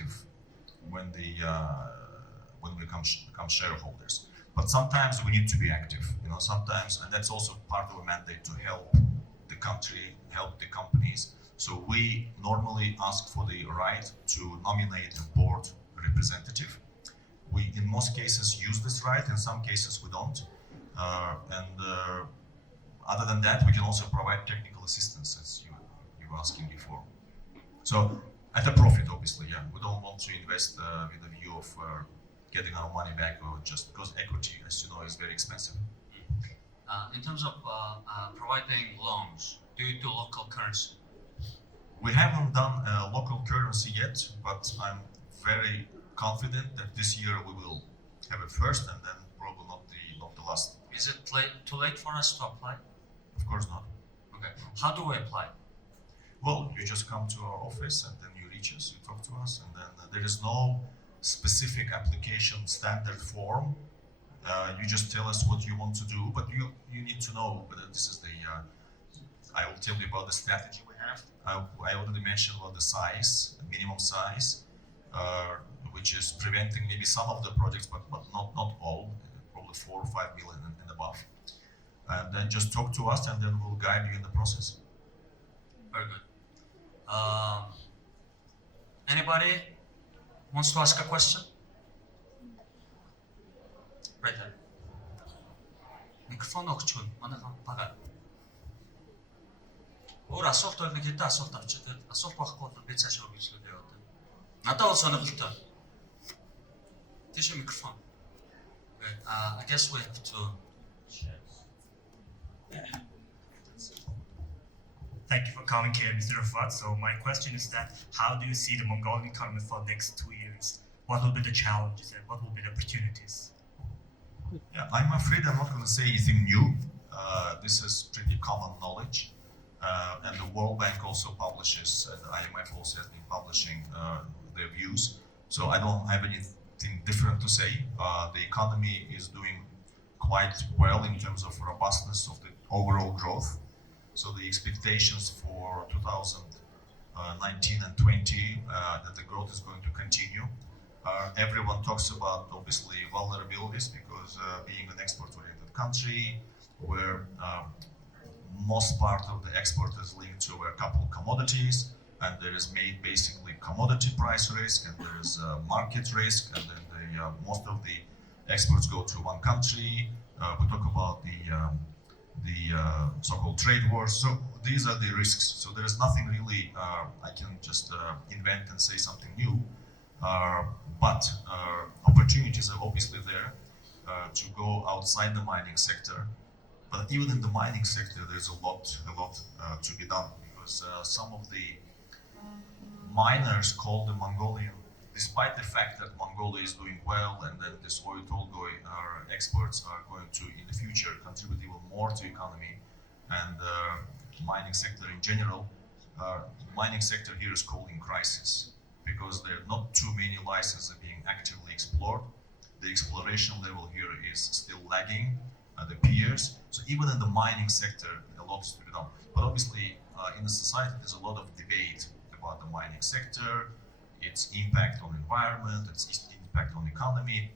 active when we become shareholders. But sometimes we need to be active, sometimes, and that's also part of a mandate to help the country, help the companies. So we normally ask for the right to nominate a board representative. We, in most cases, use this right. In some cases, we don't. Other than that, we can also provide technical assistance, as you were asking before. So at a profit, obviously, yeah. We don't want to invest with a view of getting our money back, or just because equity, as you know, is very expensive. In terms of providing loans, do you do local currency? We haven't done local currency yet, but I'm very confident that this year we will have it first, and then probably not the last. Is it too late for us to apply? Of course not. Okay. How do we apply? Well, you just come to our office and then you reach us, you talk to us, and then there is no specific application standard form. You just tell us what you want to do, but you need to know whether this is I will tell you about the strategy we have. I already mentioned about the size, the minimum size, which is preventing maybe some of the projects, but not all, probably 4 or 5 million and above. And then just talk to us, and then we'll guide you in the process. Very good. Anybody wants to ask a question? Right there. Микрофон өгч хүн манайхан бага. Өөр асуулт бол нэг хэдэн асуулт авчих. Тэгээд асуулт байхгүй бол би цаашаа үргэлжлүүлээ яваад байна. Надад бол сонирхолтой. Тийш микрофон. I guess we have to. Thank you for coming here, Mr. Rufat. So my question is that, how do you see the Mongolian economy for the next 2 years? What will be the challenges and what will be the opportunities? Yeah, I'm afraid I'm not going to say anything new. This is pretty common knowledge. And the World Bank also publishes, and the IMF also has been publishing their views. So I don't have anything different to say. The economy is doing quite well in terms of robustness of the overall growth. So the expectations for 2019 and 20 that the growth is going to continue. Everyone talks about, obviously, vulnerabilities, because being an export-oriented country, where most part of the export is linked to a couple of commodities, and there is made basically commodity price risk, and there is market risk, and then most of the exports go to one country. We talk about the so-called trade wars. So these are the risks. So there is nothing really I can just invent and say something new. But opportunities are obviously there to go outside the mining sector. But even in the mining sector, there's a lot to be done, because some of the miners call the Mongolian, despite the fact that Mongolia is doing well, and then this oil exports are going to, in the future, contribute even more to the economy and mining sector in general. Mining sector here is called in crisis, because there are not too many licenses being actively explored. The exploration level here is still lagging the peers. So even in the mining sector, a lot is to be done. But obviously, in the society, there's a lot of debate about the mining sector, its impact on the environment, its impact on the economy.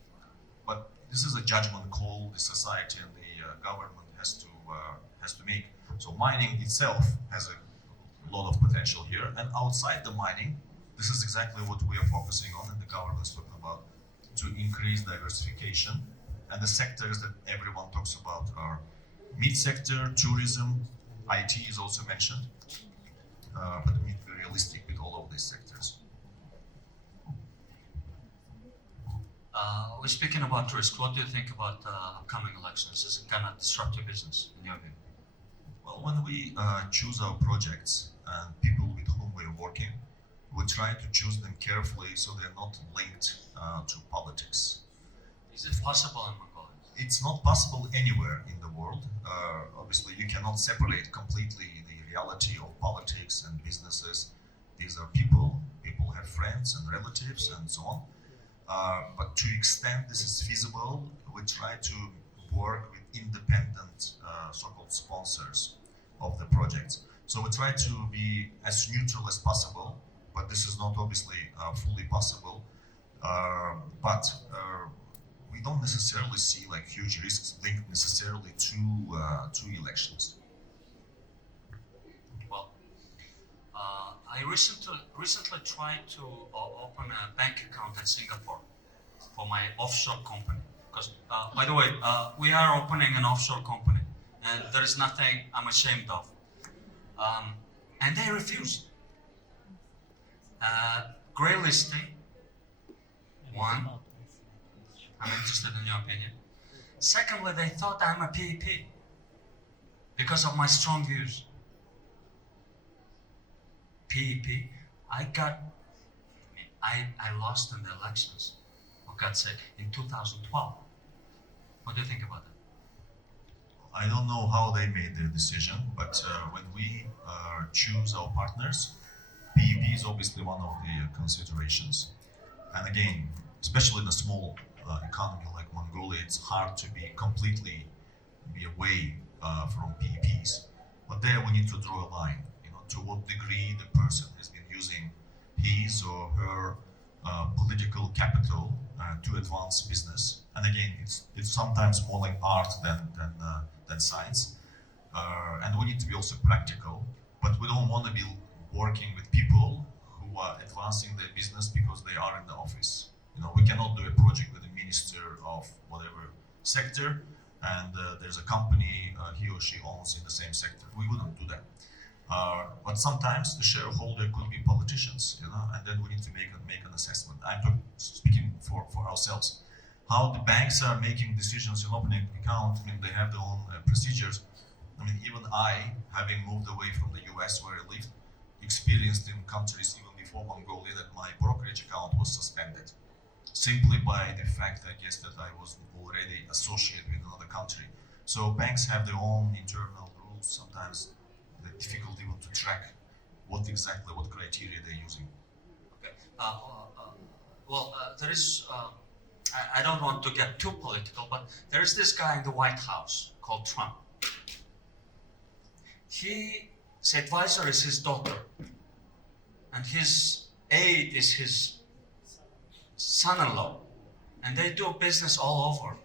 But this is a judgment call the society and the government has to make. So mining itself has a lot of potential here, and outside the mining, this is exactly what we are focusing on, and the government is talking about, to increase diversification. And the sectors that everyone talks about are meat sector, tourism, IT is also mentioned, but we need to be realistic with all of these sectors. We're speaking about risk. What do you think about upcoming elections? Is it going to disrupt your business, in your view? Well, when we choose our projects and people with whom we're working, we try to choose them carefully so they're not linked to politics. Is it possible in Mongolia? It's not possible anywhere in the world. Obviously, you cannot separate completely the reality of politics and businesses. These are people. People have friends and relatives and so on. But to the extent this is feasible, we try to work with independent so-called sponsors of the projects. So we try to be as neutral as possible, but this is not obviously fully possible. But we don't necessarily see like huge risks linked necessarily to elections. Well, I recently tried to open a bank account in Singapore for my offshore company. Because, by the way, we are opening an offshore company, and there is nothing I'm ashamed of. And they refused. Grey listing, one. I'm interested in your opinion. Secondly, they thought I'm a PEP because of my strong views. PEP, I lost in the elections, for God's sake, in 2012. What do you think about that? I don't know how they made their decision, but when we choose our partners, PEP is obviously one of the considerations. And again, especially in a small economy like Mongolia, it's hard to be completely away from PEPs. But there we need to draw a line, to what degree the person has been using his or her political capital to advance business. And again, it's sometimes more like art than science. And we need to be also practical, but we don't want to be working with people who are advancing their business because they are in the office. We cannot do a project with a minister of whatever sector, and there's a company he or she owns in the same sector. We wouldn't do that. But sometimes the shareholder could be politicians, and then we need to make an assessment. I'm speaking for ourselves. How the banks are making decisions in opening account, they have their own procedures. Even I, having moved away from the US where I lived, experienced in countries even before Mongolia that my brokerage account was suspended. Simply by the fact, I guess, that I was already associated with another country. So banks have their own internal rules. Sometimes it's difficult even to track what criteria they're using. Okay. There is, I don't want to get too political, but there is this guy in the White House called Trump. His advisor is his daughter, and his aide is his son-in-law, and they do business all over.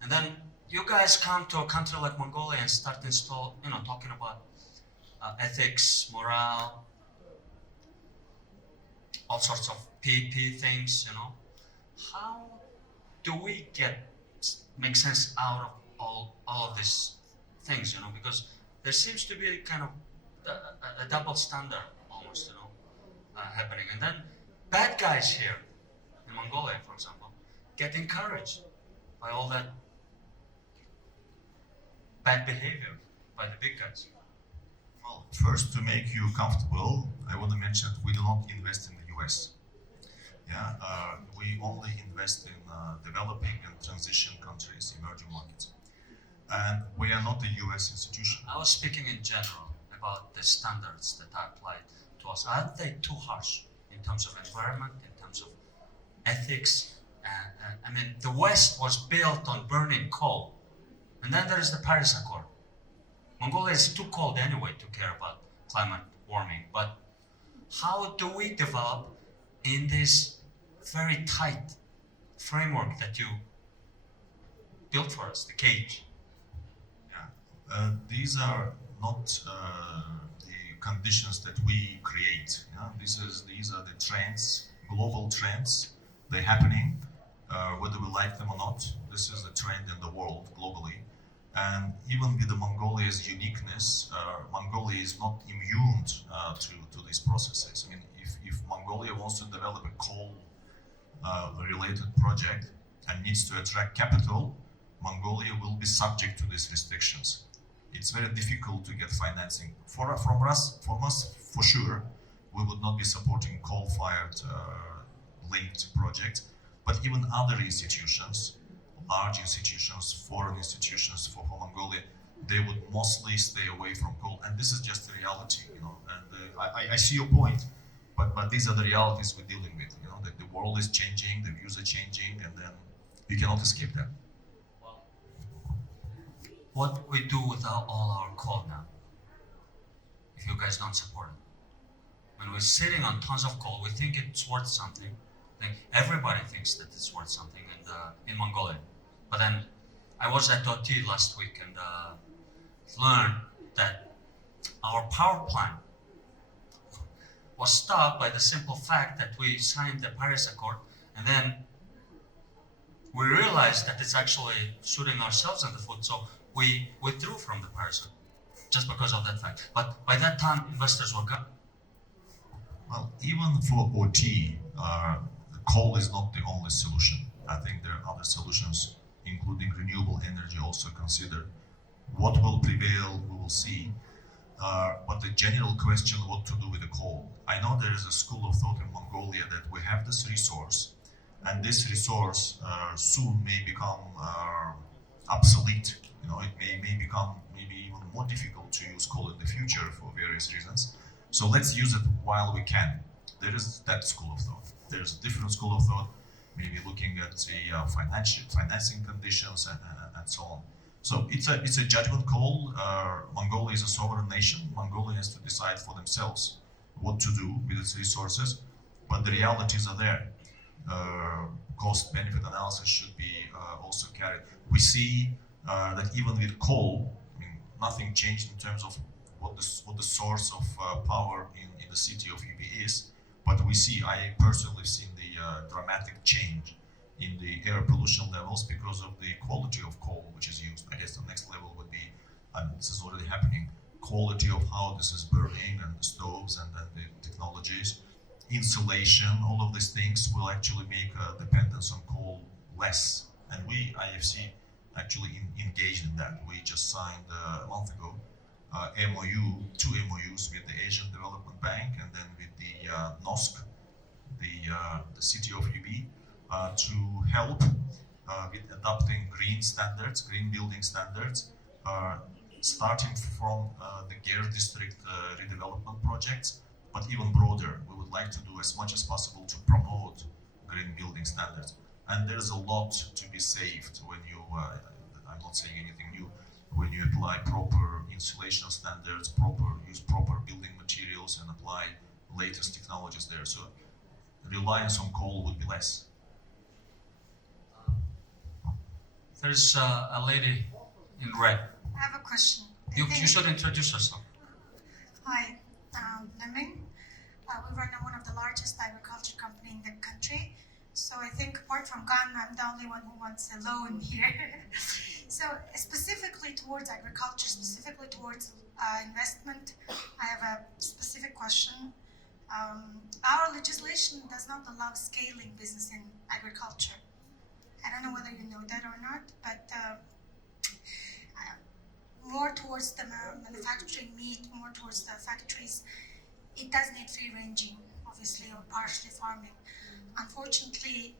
And then you guys come to a country like Mongolia and start talking about ethics, morale, all sorts of PEP things, How do we make sense out of all of these things, because there seems to be kind of a double standard almost, happening. And then bad guys here in Mongolia, for example, get encouraged by all that bad behavior by the big guys. Well, first, to make you comfortable, I want to mention that we do not invest in the US. We only invest in developing and transition countries, emerging markets. And we are not a US institution. I was speaking in general about the standards that are applied to us. Aren't they too harsh in terms of environment, in terms of ethics? The West was built on burning coal. And then there is the Paris Accord. Mongolia is too cold anyway to care about climate warming. But how do we develop in this very tight framework that you built for us, the cage? These are not the conditions that we create. These are the trends, global trends. They're happening, whether we like them or not. This is a trend in the world globally. And even with the Mongolia's uniqueness, Mongolia is not immune to these processes. If Mongolia wants to develop a coal-related project and needs to attract capital, Mongolia will be subject to these restrictions. It's very difficult to get financing. From us, for sure, we would not be supporting coal-fired linked projects, but even other institutions, large institutions, foreign institutions for Mongolia, they would mostly stay away from coal. And this is just the reality, And I see your point, but these are the realities we're dealing with. That the world is changing, the views are changing, and then you cannot escape that. What we do with all our coal now, if you guys don't support it? when we're sitting on tons of coal, we think it's worth something. I think everybody thinks that it's worth something in Mongolia. But then I was at OT last week and learned that our power plant was stopped by the simple fact that we signed the Paris Accord, and then we realized that it's actually shooting ourselves in the foot, so we withdrew from the Paris Accord just because of that fact. But by that time, investors were gone. Well, even for OT, coal is not the only solution. I think there are other solutions, including renewable energy, also considered. What will prevail, we will see. But the general question, what to do with the coal? I know there is a school of thought in Mongolia that we have this resource, and this resource soon may become obsolete. You know, it may become maybe even more difficult to use coal in the future for various reasons. So let's use it while we can. There is that school of thought. There's a different school of thought, maybe looking at the financing conditions and so on. So it's a judgment call. Mongolia is a sovereign nation. Mongolia has to decide for themselves what to do with its resources, but the realities are there. Cost-benefit analysis should be also carried. We see that even with coal, I mean, nothing changed in terms of what the source of power in the city of Ubi is, but we see, I personally have seen the dramatic change in the air pollution levels because of the quality of coal which is used. I guess the next level would be, and this is already happening, quality of how this is burning and the stoves and the technologies, insulation, all of these things will actually make dependence on coal less. And we, IFC, actually engaged in that. We just signed a month ago two MOUs with the Asian Development Bank and then with the NOSC, the city of Ubi, to help with adopting green standards, green building standards, starting from the Gare district redevelopment projects, but even broader. We would like to do as much as possible to promote green building standards. And there's a lot to be saved when you, I'm not saying anything new, when you apply proper insulation standards, use proper building materials and apply latest technologies there. So reliance on coal would be less. There's a lady in red. I have a question. You should introduce yourself. Hi, Neming. We run one of the largest agriculture company in the country. So I think apart from Ghana, I'm the only one who wants a loan here. So specifically towards agriculture, specifically towards investment, I have a specific question. Our legislation does not allow scaling business in agriculture. I don't know whether you know that or not, but more towards the manufacturing meat, more towards the factories, it does need free ranging, obviously, or partially farming. Unfortunately,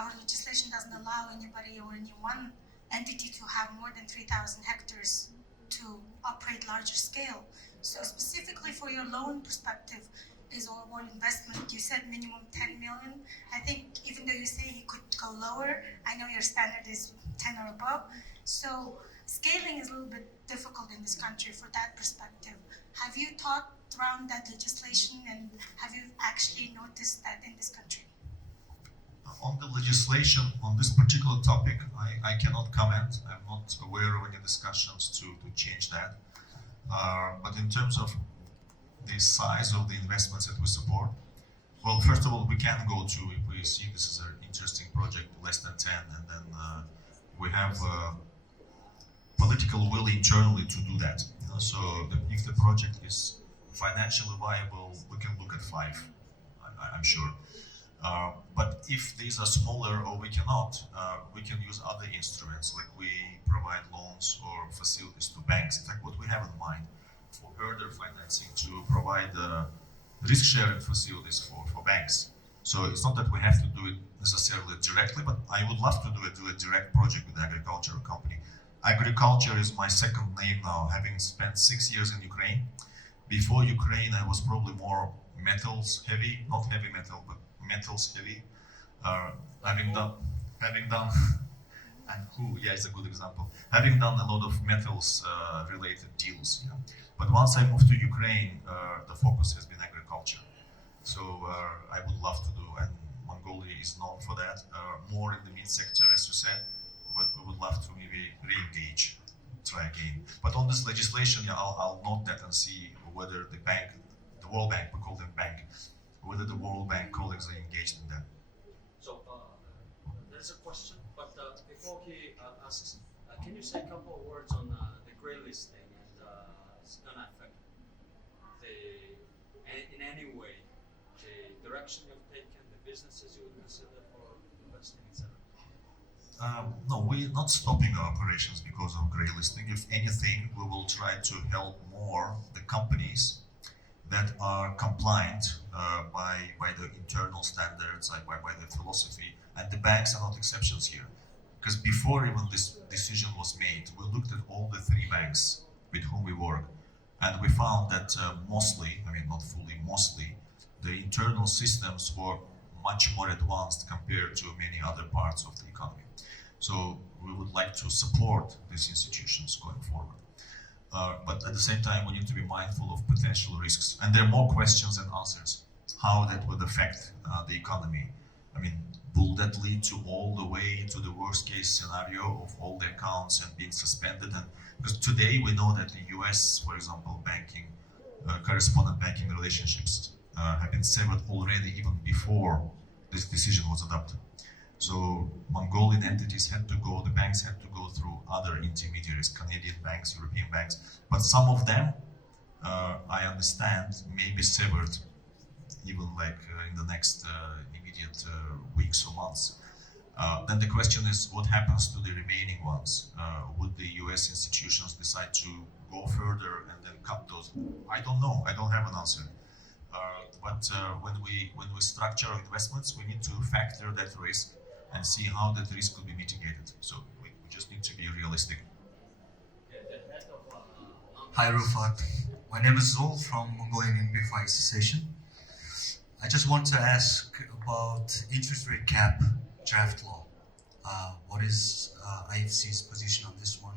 our legislation doesn't allow anybody or any one entity to have more than 3,000 hectares to operate larger scale. So specifically for your loan perspective, is or investment, you said minimum 10 million. I think even though you say you could go lower, I know your standard is 10 or above. So scaling is a little bit difficult in this country for that perspective. Have you thought around that legislation and have you actually noticed that in this country? On the legislation, on this particular topic, I cannot comment. I'm not aware of any discussions to change that. But in terms of the size of the investments that we support, well, first of all, we can go to, if we see this is an interesting project, less than 10, and then we have political will internally to do that. You know, so if the project is financially viable, we can look at 5, I'm sure. But if these are smaller or we cannot, we can use other instruments, like we provide loans or facilities to banks. In fact, what we have in mind for further financing to provide risk-sharing facilities for banks. So it's not that we have to do it necessarily directly, but I would love to do a direct project with the agricultural company. Agriculture is my second name now, having spent 6 years in Ukraine. Before Ukraine, I was probably more metals heavy, not heavy metal, but metals heavy. Having done, and yeah, it's a good example. Having done a lot of metals related deals. Yeah. But once I moved to Ukraine, the focus has been agriculture. So I would love to do, and Mongolia is known for that, more in the meat sector, as you said, but we would love to maybe re-engage, try again. But on this legislation, yeah, I'll note that and see whether the bank, the World Bank, we call them bank, whether the World Bank colleagues are engaged in that. So there's a question, but before he asks, can you say a couple of words on the grey listing and it's going to affect in any way the direction you've taken, the businesses you would consider for investing, etc.? No, we're not stopping our operations because of grey listing. If anything, we will try to help more the companies that are compliant by the internal standards, by the philosophy, and the banks are not exceptions here. Because before even this decision was made, we looked at all the 3 banks with whom we work, and we found that mostly, I mean not fully, mostly, the internal systems were much more advanced compared to many other parts of the economy. So we would like to support these institutions going forward. But at the same time, we need to be mindful of potential risks. And there are more questions than answers. How that would affect the economy. I mean, will that lead to all the way to the worst case scenario of all the accounts and being suspended? And because today we know that the US, for example, banking, correspondent banking relationships have been severed already even before this decision was adopted. So Mongolian entities had to go, the banks had to go through other intermediaries, Canadian banks, European banks, but some of them, I understand, may be severed even like in the next immediate weeks or months. Then the question is, what happens to the remaining ones? Would the US institutions decide to go further and then cut those? I don't know, I don't have an answer. But when we structure our investments, we need to factor that risk and see how that risk could be mitigated. So we just need to be realistic. Hi Rufat, my name is Zul from Mongolian MPFI Association. I just want to ask about interest rate cap draft law. What is IFC's position on this one?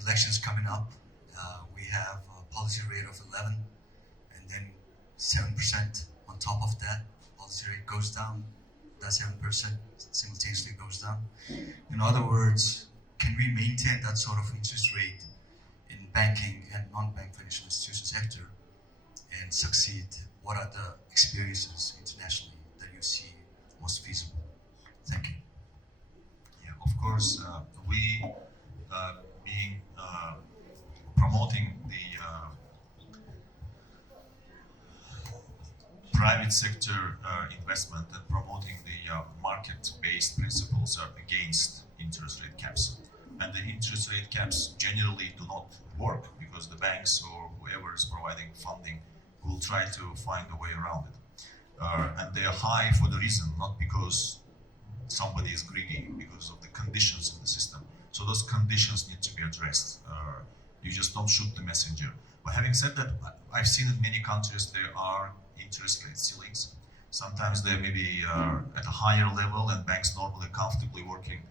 Elections coming up, we have a policy rate of 11 and then 7% on top of that. Policy rate goes down, that 7% simultaneously goes down. In other words, can we maintain that sort of interest rate in banking and non-bank financial institution sector and succeed? What are the experiences internationally that you see most feasible? Thank you. Yeah, of course, we being promoting the private sector investment and promoting the market-based principles are against interest rate caps. And the interest rate caps generally do not work because the banks or whoever is providing funding will try to find a way around it. And they are high for the reason, not because somebody is greedy, because of the conditions in the system. So those conditions need to be addressed. You just don't shoot the messenger. But having said that, I've seen in many countries there are interest rate ceilings. Sometimes they may be at a higher level and banks normally comfortably working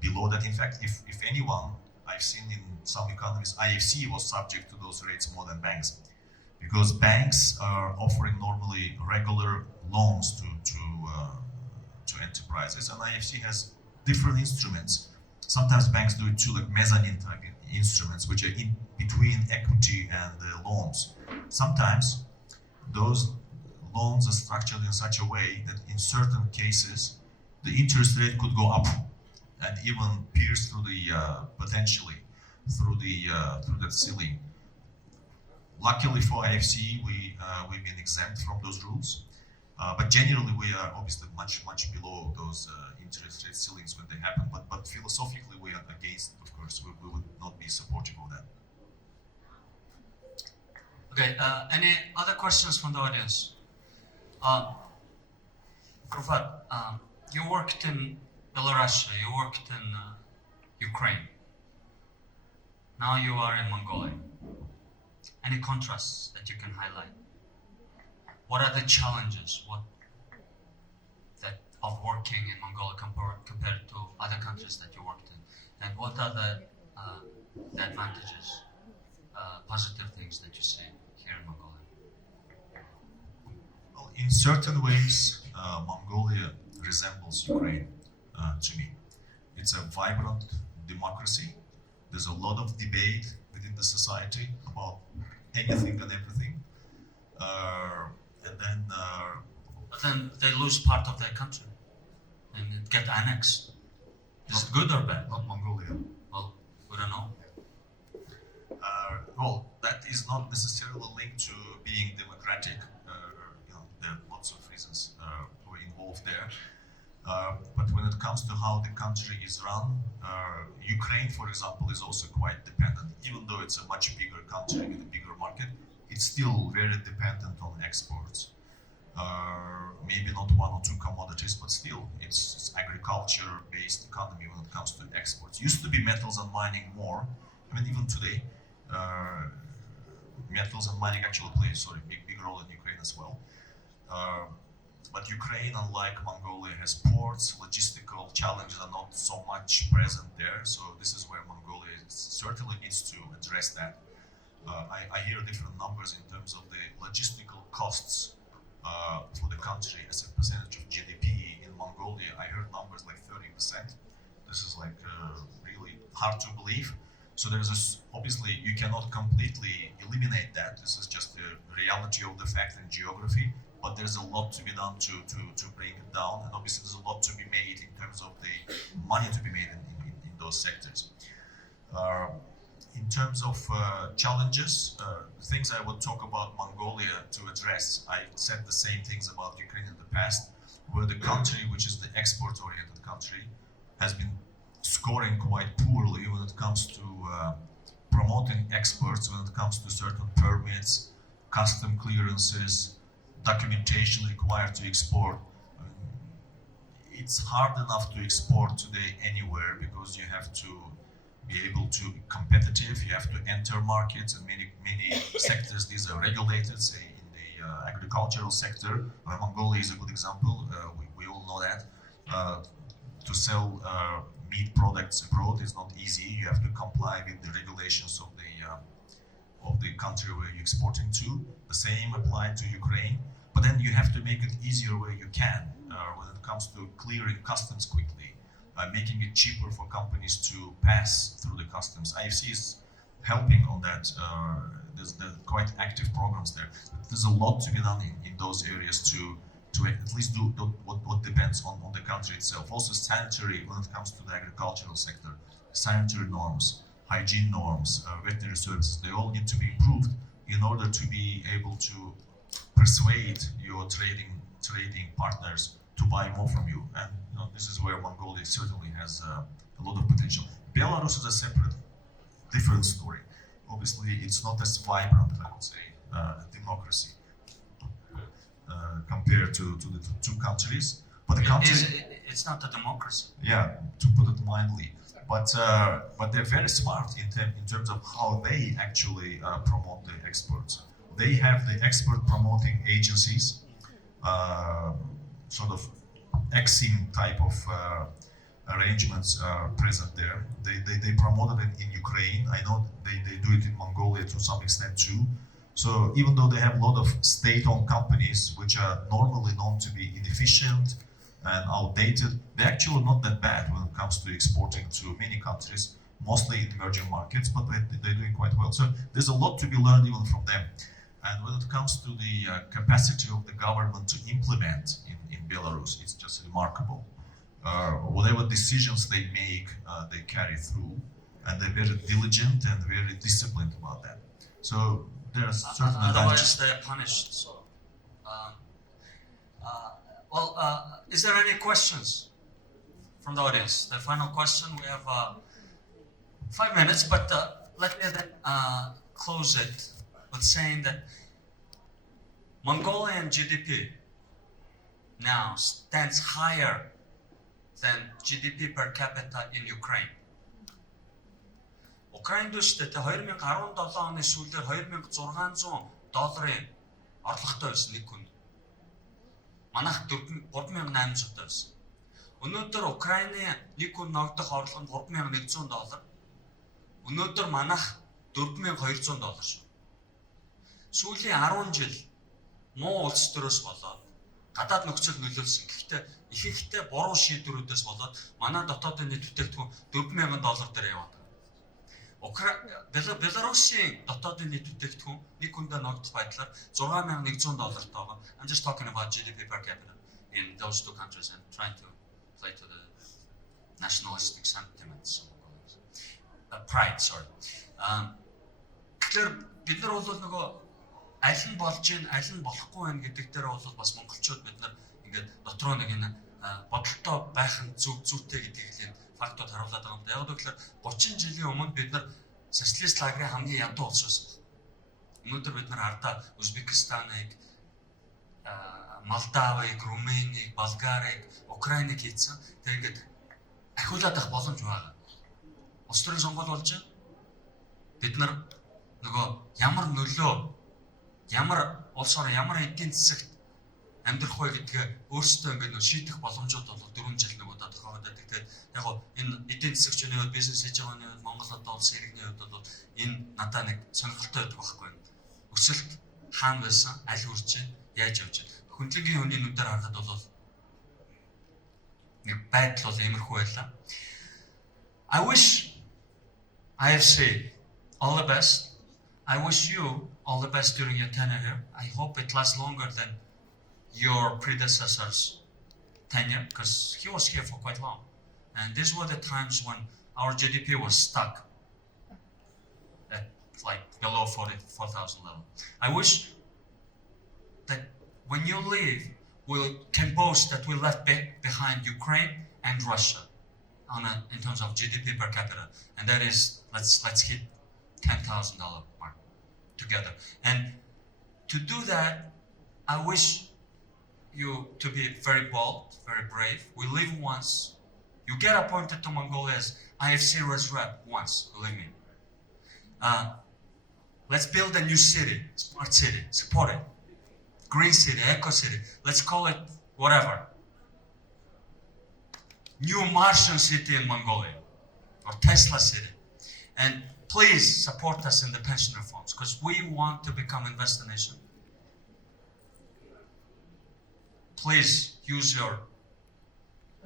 below that. In fact, if anyone, I've seen in some economies, IFC was subject to those rates more than banks. Because banks are offering normally regular loans to enterprises, and IFC has different instruments. Sometimes banks do it too, like mezzanine type instruments, which are in between equity and loans. Sometimes those loans are structured in such a way that in certain cases the interest rate could go up and even pierce through the potentially through that ceiling. Luckily for IFC, we've been exempt from those rules, but generally we are obviously much below those interest rate ceilings when they happen. But philosophically we are against. Of course, we would not be supportive of that. Okay. Any other questions from the audience? Rufat, you worked in Belarus. You worked in Ukraine. Now you are in Mongolia. Any contrasts that you can highlight? What are the challenges of working in Mongolia compared to other countries that you worked in? And what are the advantages, positive things that you see here in Mongolia? In certain ways, Mongolia resembles Ukraine to me. It's a vibrant democracy. There's a lot of debate within the society about anything and everything. But then they lose part of their country and it get annexed. Is it good or bad? Not Mongolia. Well, we don't know. Well, that is not necessarily linked to being democratic. There are lots of reasons who are involved there. But when it comes to how the country is run, Ukraine, for example, is also quite dependent. Even though it's a much bigger country with a bigger market, it's still very dependent on exports. Maybe not one or two commodities, but still, it's agriculture-based economy when it comes to exports. Used to be metals and mining more. I mean, even today, metals and mining actually play big role in Ukraine as well. But Ukraine, unlike Mongolia, has ports. Logistical challenges are not so much present there. So this is where Mongolia certainly needs to address that. I hear different numbers in terms of the logistical costs for the country as a percentage of GDP in Mongolia. I heard numbers like 30%. This is like really hard to believe. So there's obviously you cannot completely eliminate that. This is just the reality of the fact and geography. But there's a lot to be done to bring it down, and obviously there's a lot to be made in terms of the money to be made in those sectors. In terms of challenges, things I would talk about Mongolia to address, I said the same things about Ukraine in the past, where the country, which is the export-oriented country, has been scoring quite poorly when it comes to promoting exports, when it comes to certain permits, custom clearances, documentation required to export. It's hard enough to export today anywhere because you have to be able to be competitive, you have to enter markets, and many sectors, these are regulated, say in the agricultural sector. Mongolia is a good example, we all know that. To sell meat products abroad is not easy, you have to comply with the regulations of the country where you're exporting to. The same applied to Ukraine, but then you have to make it easier where you can when it comes to clearing customs quickly, making it cheaper for companies to pass through the customs. IFC is helping on that. There's quite active programs there. There's a lot to be done in those areas to at least do what depends on the country itself. Also sanitary when it comes to the agricultural sector, sanitary norms, hygiene norms, veterinary services, they all need to be improved in order to be able to persuade your trading partners to buy more from you. And this is where Mongolia certainly has a lot of potential. Belarus is a separate, different story. Obviously, it's not as vibrant, I would say, democracy compared to the two countries. But the country, it's not a democracy. Yeah, to put it mildly. But they're very smart in terms of how they actually promote the exports. They have the export promoting agencies, sort of EXIM type of arrangements present there. They promote it in Ukraine. I know they do it in Mongolia to some extent too. So even though they have a lot of state-owned companies which are normally known to be inefficient and outdated, they're actually not that bad when it comes to exporting to many countries, mostly in emerging markets, but they're doing quite well. So there's a lot to be learned even from them. And when it comes to the capacity of the government to implement in Belarus, it's just remarkable. Whatever decisions they make, they carry through, and they're very diligent and very disciplined about that. So there are certain otherwise advantages. they're punished. So, is there any questions from the audience? The final question, we have 5 minutes, but let me then close it with saying that Mongolian GDP now stands higher than GDP per capita in Ukraine. Украинд өштэй 2017 оны сүүлээр $2,600 орлоготой байсан нэг хүн. Манайх 3,800 байсан. Өнөөдөр Украины нэг хүн ногдох орлого нь $3,100. Өнөөдөр манайх $4,200 шүү. Сүүлийн 10 жил муу улс төрөөс болоод гадаад нөхцөл нөлөөлсөн. Гэхдээ ихэнхдээ буруу шийдвэрүүдээс болоод манай дотоодын нийт бүтээгдэхүүн $4,000 дээр яваад байгаа. Беларусын дотоодын нийт бүтээгдэхүүн нэг хүндээ ногдох байдлаар $6,100 байгаа. I'm just talking about GDP per capita in those two countries and trying to play to the nationalistic sentiments. Pride, sorry. Тэгэхээр бид нар бол нөгөө аль нь болж гин, аль нь болохгүй байх гэдэг дээр бол бас монголчууд бид нар ингээд дотроо нэг энэ бодолтой байх нь зүйтэй гэдгийг л фактууд харуулдаг юм. Яг гэвэл 30 жилийн өмнө бид нар социалист лагерын хамгийн ядуу улс байсан. Өнөөдөр бид нар ардаа Узбекистаныг, Молдавыг, Румынийг, Болгарыг, Украиныг хийцэн. Тэгээд ахиулаад авах боломж байгаа. Улс төрийн сонгуул болж байна. Бид нар нөгөө ямар нөлөө, ямар улс орон, ямар эдийн засагт амьдрах вэ гэдгээ өөрсдөө ингээд нөө шийдэх боломжууд бол 4 жил нөгөө тодорхойгоод байдаг. Тэгээд яг гоо энэ эдийн засагчны хувьд, бизнес хийж байгаа хүний хувьд, Монгол одоо улс иргэний хувьд бол энэ надад нэг сонирхолтой байдаг байхгүй юу? Өсөлт хаана байсан, аль хүрч байна, яаж явж байна. Хөтлөгийн хүний нүдээр харахад бол нэг байдал бол иймэрхүү байлаа. I wish IFC all the best. I wish you all the best during your tenure here. I hope it lasts longer than your predecessor's tenure, because he was here for quite long. And these were the times when our GDP was stuck at like below 44,000 level. I wish that when you leave, we can boast that we left behind Ukraine and Russia in terms of GDP per capita, and that is let's hit $10,000 mark together. And to do that, I wish you to be very bold, very brave. We live once. You get appointed to Mongolia as IFC rep once, believe me. Let's build a new city, smart city, support it. Green city, eco city, let's call it whatever. New Martian city in Mongolia, or Tesla city. And please support us in the pension reforms, because we want to become an investor nation. Please use your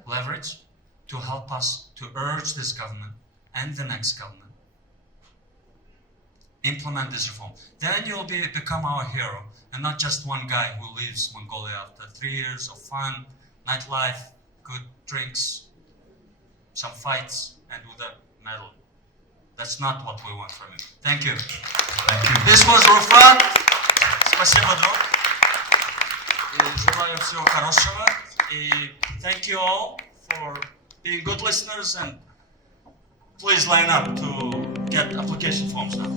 leverage to help us to urge this government and the next government implement this reform. Then you'll become our hero, and not just one guy who leaves Mongolia after 3 years of fun, nightlife, good drinks, some fights, and with a medal. That's not what we want from you. Thank you. Thank you. This was Rufat. Спасибо, друг. Желаю всего хорошего. И thank you all for being good listeners, and please line up to get application forms now.